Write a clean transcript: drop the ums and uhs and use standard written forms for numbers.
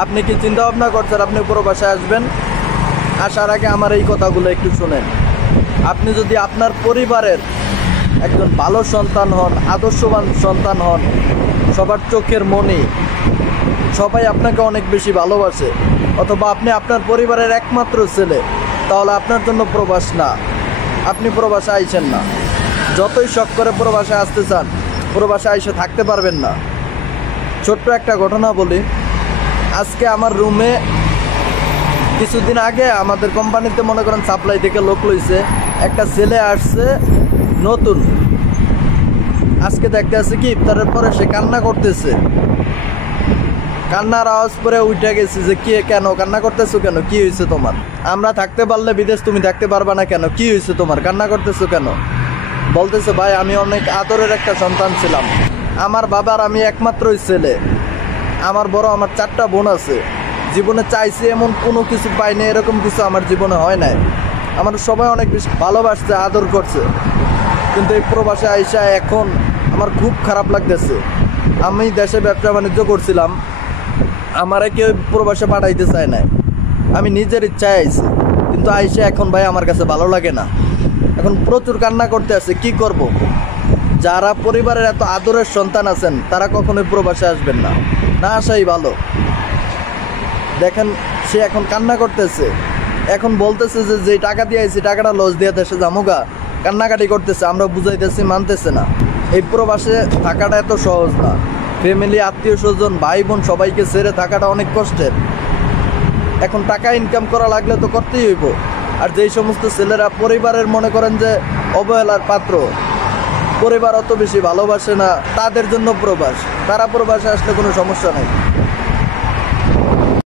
আপনি কি চিন্তা ভাবনা করছেন আপনি প্রবাসে আসবেন? আসার আগে আমার এই কথাগুলো একটু শুনেন। আপনি যদি আপনার পরিবারের একজন ভালো সন্তান হন, আদর্শবান সন্তান হন, সবার চোখের মনি, সবাই আপনাকে অনেক বেশি ভালোবাসে, অথবা আপনি আপনার পরিবারের একমাত্র ছেলে, তাহলে আপনার জন্য প্রবাস না, আপনি প্রবাসে আইছেন না। যতই শখ করে প্রবাসে আসতে চান, প্রবাসে আইসে থাকতে পারবেন না। ছোট্ট একটা ঘটনা বলি। আজকে আমার রুমে কিছুদিন আগে আমাদের কোম্পানিতে মনে করেন সাপ্লাই থেকে লোক লইছে, একটা ছেলে আসছে নতুন। আজকে দেখতে আছে কি ইফতারের পরে সে কান্না করতেছে। কান্নার আওয়াজ পরে উঠে গেছে যে কি, কেন কান্না করতেছো, কেন কি হয়েছে তোমার? আমরা থাকতে পারলে বিদেশ তুমি থাকতে পারবা না কেন, কি হয়েছে তোমার, কান্না করতেছো কেন? বলতেছে ভাই আমি অনেক আদরের একটা সন্তান ছিলাম, আমার বাবার আমি একমাত্রই ছেলে, আমার বড় আমার 4টা বোন আছে, জীবনে চাইছি এমন কোনো কিছু পাইনি, এরকম কিছু আমার জীবনে হয় নাই। আমার সবাই অনেক বেশি ভালোবাসছে, আদর করছে, কিন্তু এই প্রবাসে আইসা এখন আমার খুব খারাপ লাগতেছে। আমি দেশে ব্যবসা বাণিজ্য করছিলাম, আমারে কেউ প্রবাসে পাঠাইতে চায় না, আমি নিজের ইচ্ছায় আইছি, কিন্তু আইসে এখন ভাই আমার কাছে ভালো লাগে না। এখন প্রচুর কান্না করতে আছে, কি করব? যারা পরিবারের এত আদরের সন্তান আছেন তারা কখনোই প্রবাসে আসবেন না, না আসাই ভালো। দেখেন সে এখন কান্না করতেছে, এখন বলতেছে যে যে টাকা দিয়ে আইছি টাকাটা লস দিয়ে দেশে জামুগা, কান্নাকাটি করতেছে। আমরা বুঝাইতেছি, মানতেছে না। এই প্রবাসে থাকাটা এত সহজ না, ফ্যামিলি, আত্মীয় স্বজন, ভাই বোন সবাইকে ছেড়ে থাকাটা অনেক কষ্টের। এখন টাকা ইনকাম করা লাগলে তো করতেই হইব। আর যেই সমস্ত ছেলেরা পরিবারের মনে করেন যে অবহেলার পাত্র, পরিবার অত বেশি ভালোবাসে না, তাদের জন্য প্রবাস, তারা প্রবাসে আসলে কোনো সমস্যা নেই।